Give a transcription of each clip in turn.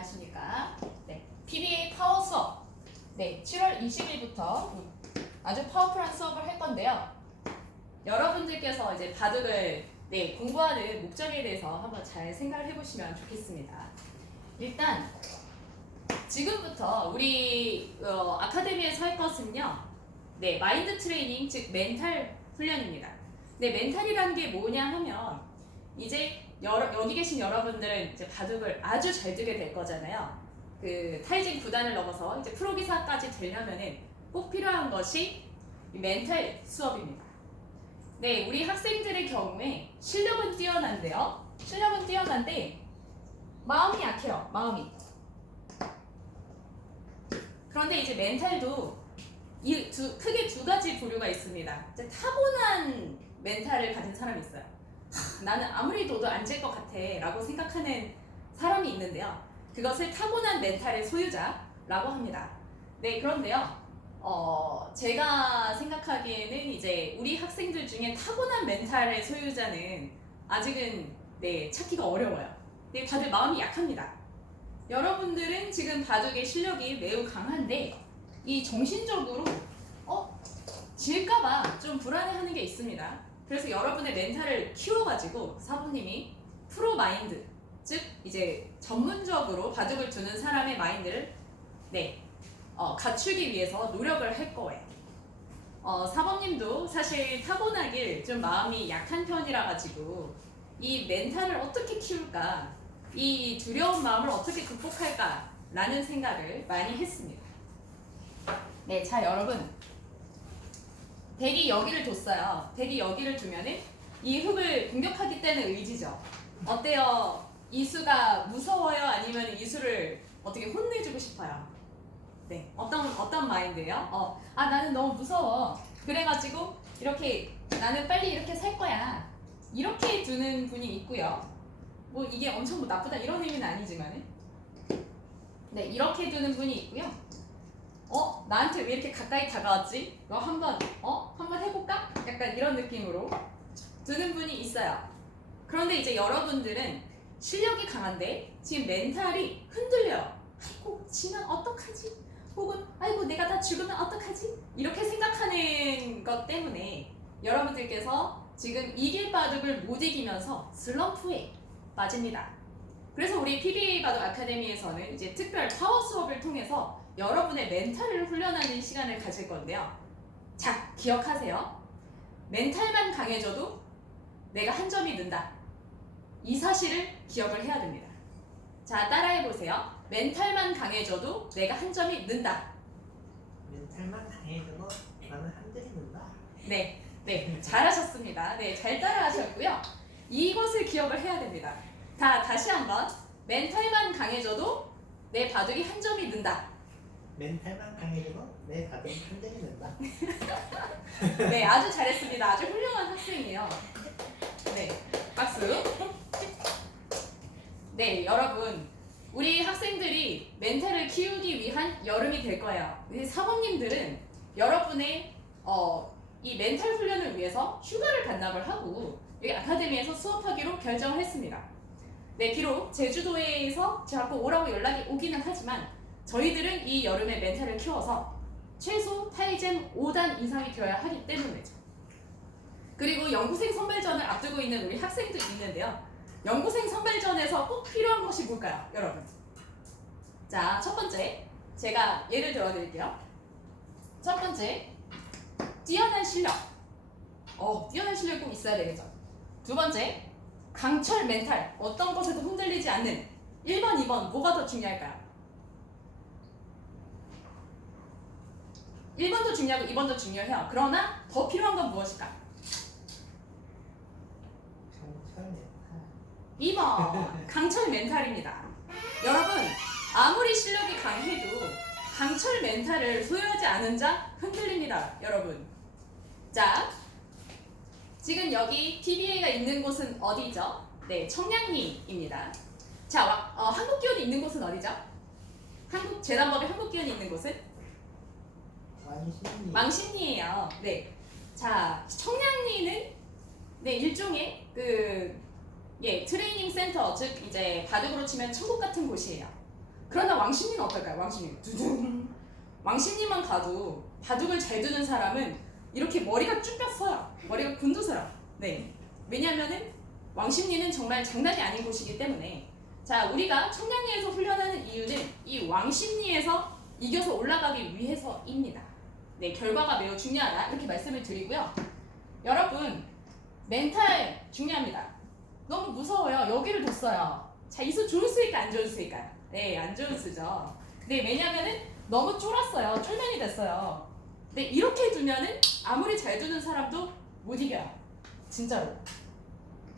안녕하십니까. 네, PBA 파워 수업. 네, 7월 20일부터 아주 파워풀한 수업을 할 건데요. 여러분들께서 이제 바둑을 네, 공부하는 목적에 대해서 한번 잘 생각을 해보시면 좋겠습니다. 일단 지금부터 우리 어, 아카데미에서 할 것은요, 네, 마인드 트레이닝 즉 멘탈 훈련입니다. 네, 멘탈이라는 게 뭐냐 하면 이제 여러, 여기 계신 여러분들은 이제 바둑을 아주 잘 두게 될 거잖아요. 그 타이진 구단을 넘어서 이제 프로 기사까지 되려면은 꼭 필요한 것이 이 멘탈 수업입니다. 네, 우리 학생들의 경우에 실력은 뛰어난데요. 실력은 뛰어난데 마음이 약해요. 마음이. 그런데 이제 멘탈도 이 두, 크게 두 가지 부류가 있습니다. 이제 타고난 멘탈을 가진 사람이 있어요. 하, 나는 아무리 둬도 안 질 것 같아 라고 생각하는 사람이 있는데요. 그것을 타고난 멘탈의 소유자라고 합니다. 네, 그런데요. 어, 제가 생각하기에는 이제 우리 학생들 중에 타고난 멘탈의 소유자는 아직은 네, 찾기가 어려워요. 네, 다들 마음이 약합니다. 여러분들은 지금 바둑의 실력이 매우 강한데 이 정신적으로 어 질까봐 좀 불안해하는 게 있습니다. 그래서 여러분의 멘탈을 키워가지고 사부님이 프로 마인드 즉 이제 전문적으로 바둑을 두는 사람의 마인드를 네 어, 갖추기 위해서 노력을 할 거예요. 어, 사범님도 사실 타고나길 좀 마음이 약한 편이라 가지고 이 멘탈을 어떻게 키울까, 이 두려운 마음을 어떻게 극복할까라는 생각을 많이 했습니다. 네, 자 여러분, 백이 여기를 뒀어요. 백이 여기를 두면은 이 흙을 공격하겠다는 의지죠. 어때요? 이수가 무서워요? 아니면 이수를 어떻게 혼내주고 싶어요? 네, 어떤 어떤 마인드예요? 어, 아 나는 너무 무서워. 그래가지고 이렇게 나는 빨리 이렇게 살 거야. 이렇게 두는 분이 있고요. 뭐 이게 엄청 뭐 나쁘다 이런 의미는 아니지만은 네 이렇게 두는 분이 있고요. 어 나한테 왜 이렇게 가까이 다가왔지? 너 한번 어 한번 해볼까? 약간 이런 느낌으로 두는 분이 있어요. 그런데 이제 여러분들은 실력이 강한데 지금 멘탈이 흔들려요. 아이고 지면 어떡하지? 혹은 아이고 내가 다 죽으면 어떡하지? 이렇게 생각하는 것 때문에 여러분들께서 지금 이길 바둑을 못 이기면서 슬럼프에 빠집니다. 그래서 우리 PBA 바둑 아카데미에서는 이제 특별 파워 수업을 통해서 여러분의 멘탈을 훈련하는 시간을 가질 건데요. 자, 기억하세요. 멘탈만 강해져도 내가 한 점이 는다. 이 사실을 기억을 해야 됩니다. 자, 따라해 보세요. 멘탈만 강해져도 내가 한 점이 는다. 멘탈만 강해져도 나는 한 점이 는다. 네, 네, 잘하셨습니다. 네, 잘 따라하셨고요. 이것을 기억을 해야 됩니다. 다 다시 한번 멘탈만 강해져도 내 바둑이 한 점이 는다. 멘탈만 강해져도 내한 점이 는다. 네, 아주 잘했습니다. 아주 훌륭한 학생이에요. 네, 박수. 네, 여러분. 우리 학생들이 멘탈을 키우기 위한 여름이 될 거예요. 우리 사범님들은 여러분의 어, 이 멘탈 훈련을 위해서 휴가를 반납을 하고 여기 아카데미에서 수업하기로 결정을 했습니다. 네, 비록 제주도에서 자꾸 오라고 연락이 오기는 하지만 저희들은 이 여름에 멘탈을 키워서 최소 타이젠 5단 이상이 되어야 하기 때문이죠. 그리고 연구생 선발전을 앞두고 있는 우리 학생도 있는데요. 연구생 선발전에서 꼭 필요한 것이 뭘까요, 여러분? 자, 첫 번째, 제가 예를 들어 드릴게요. 첫 번째, 뛰어난 실력. 어, 뛰어난 실력이 꼭 있어야 되겠죠. 두 번째, 강철 멘탈. 어떤 것에도 흔들리지 않는 1번, 2번, 뭐가 더 중요할까요? 1번도 중요하고 2번도 중요해요. 그러나 더 필요한 건 무엇일까? 강철 멘탈. 2번 강철 멘탈입니다. 여러분 아무리 실력이 강해도 강철 멘탈을 소유하지 않은 자 흔들립니다. 여러분. 자 지금 여기 TBA가 있는 곳은 어디죠? 네 청량리입니다. 자 와- 어, 한국기원이 있는 곳은 어디죠? 한국 재단법의 한국기원이 있는 곳은 왕신리. 망신리예요. 네. 자, 청량리는 네, 일종의 그 예, 트레이닝 센터, 즉 이제 바둑으로 치면 천국 같은 곳이에요. 그러나 왕십리는 어떨까요? 왕십리 두둥. 왕십리만 가도 바둑을 잘 두는 사람은 이렇게 머리가 쭉 폈어요. 머리가 곤두서요. 네. 왜냐면은 왕십리는 정말 장난이 아닌 곳이기 때문에 자 우리가 청량리에서 훈련하는 이유는 이 왕십리에서 이겨서 올라가기 위해서입니다. 네 결과가 매우 중요하다 이렇게 말씀을 드리고요. 여러분 멘탈 중요합니다. 너무 무서워요. 여기를 뒀어요. 자, 이 수 좋은 수일까 안 좋은 수일까요? 네, 안 좋은 수죠. 근데 왜냐면은 너무 쫄았어요. 쫄면이 됐어요. 근데 이렇게 두면은 아무리 잘 두는 사람도 못 이겨요. 진짜로.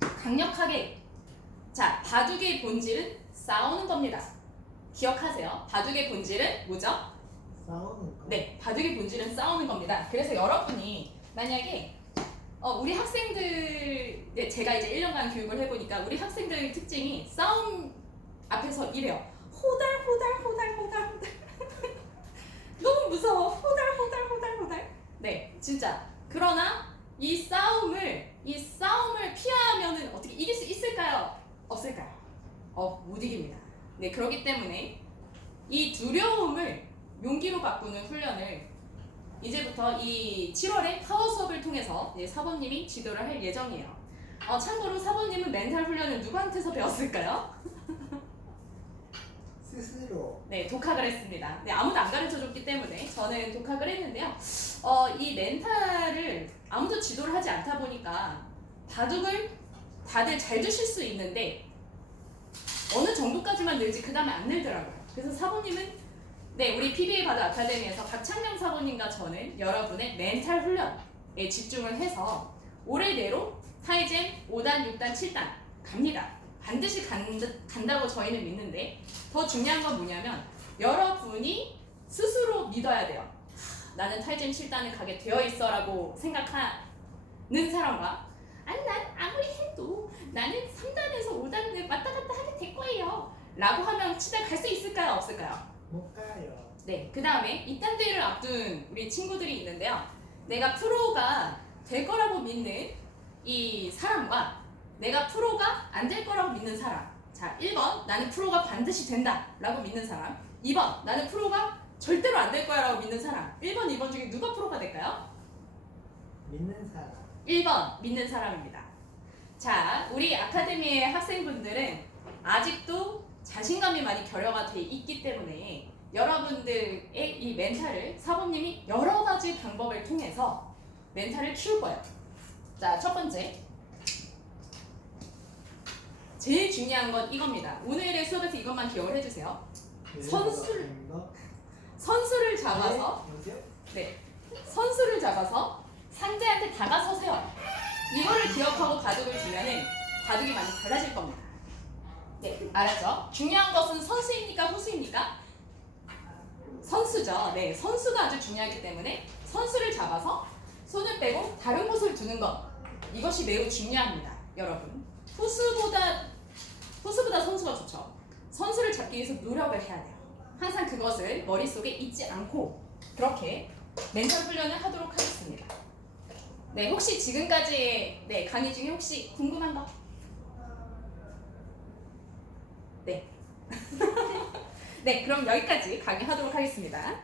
강력하게. 자, 바둑의 본질은 싸우는 겁니다. 기억하세요. 바둑의 본질은 뭐죠? 네, 바둑의 본질은 싸우는 겁니다. 그래서 여러분이 만약에 어, 우리 학생들, 네, 제가 이제 1년간 교육을 해보니까 우리 학생들의 특징이 싸움 앞에서 이래요. 호달, 호달, 호달, 호달, 호달. 너무 무서워. 호달, 호달, 호달, 호달. 네, 진짜. 그러나 이 싸움을, 이 싸움을 피하면은 어떻게 이길 수 있을까요? 없을까요? 어, 못 이깁니다. 네, 그렇기 때문에 이 두려움을 용기로 바꾸는 훈련을 이제부터 이 7월에 파워 수업을 통해서 사범님이 지도를 할 예정이에요. 어, 참고로 사범님은 멘탈 훈련을 누구한테서 배웠을까요? 스스로 네, 독학을 했습니다. 네, 아무도 안 가르쳐 줬기 때문에 저는 독학을 했는데요. 어, 이 멘탈을 아무도 지도를 하지 않다 보니까 바둑을 다들 잘 두실 수 있는데 어느 정도까지만 늘지 그 다음에 안 늘더라고요. 그래서 사범님은 네, 우리 PBA 바둑 아카데미에서 박창명 사범님과 저는 여러분의 멘탈 훈련에 집중을 해서 올해 내로 타이젠 5단, 6단, 7단 갑니다. 반드시 간, 간다고 저희는 믿는데 더 중요한 건 뭐냐면 여러분이 스스로 믿어야 돼요. 하, 나는 탈진 7단을 가게 되어 있어라고 생각하는 사람과 아니 난 아무리 해도 나는 3단에서 5단을 왔다 갔다 하게 될 거예요. 라고 하면 7단 갈수 있을까요? 없을까요? 못 가요. 네, 그 다음에 입단 대회를 앞둔 우리 친구들이 있는데요. 내가 프로가 될 거라고 믿는 이 사람과 내가 프로가 안 될 거라고 믿는 사람. 자, 1번 나는 프로가 반드시 된다 라고 믿는 사람. 2번 나는 프로가 절대로 안 될 거야 라고 믿는 사람. 1번, 2번 중에 누가 프로가 될까요? 믿는 사람. 1번 믿는 사람입니다. 자, 우리 아카데미의 학생분들은 아직도 자신감이 많이 결여가 돼 있기 때문에 여러분들의 이 멘탈을 사범님이 여러 가지 방법을 통해서 멘탈을 키울 거예요. 자, 첫 번째. 제일 중요한 건 이겁니다. 오늘의 수업에서 이것만 기억을 해주세요. 선술. 선수를 잡아서 여보세요? 네. 선수를 잡아서 상대한테 다가서세요. 이거를 기억하고 바둑을 두면은 바둑이 많이 달라질 겁니다. 네, 알았죠? 중요한 것은 선수입니까? 후수입니까? 선수죠. 네, 선수가 아주 중요하기 때문에 선수를 잡아서 손을 빼고 다른 곳을 두는 것. 이것이 매우 중요합니다. 여러분. 후수보다, 후수보다 선수가 좋죠. 선수를 잡기 위해서 노력을 해야 돼요. 항상 그것을 머릿속에 잊지 않고 그렇게 멘탈 훈련을 하도록 하겠습니다. 네, 혹시 지금까지의 네, 강의 중에 혹시 궁금한 거? 네. 네, 그럼 여기까지 강의하도록 하겠습니다.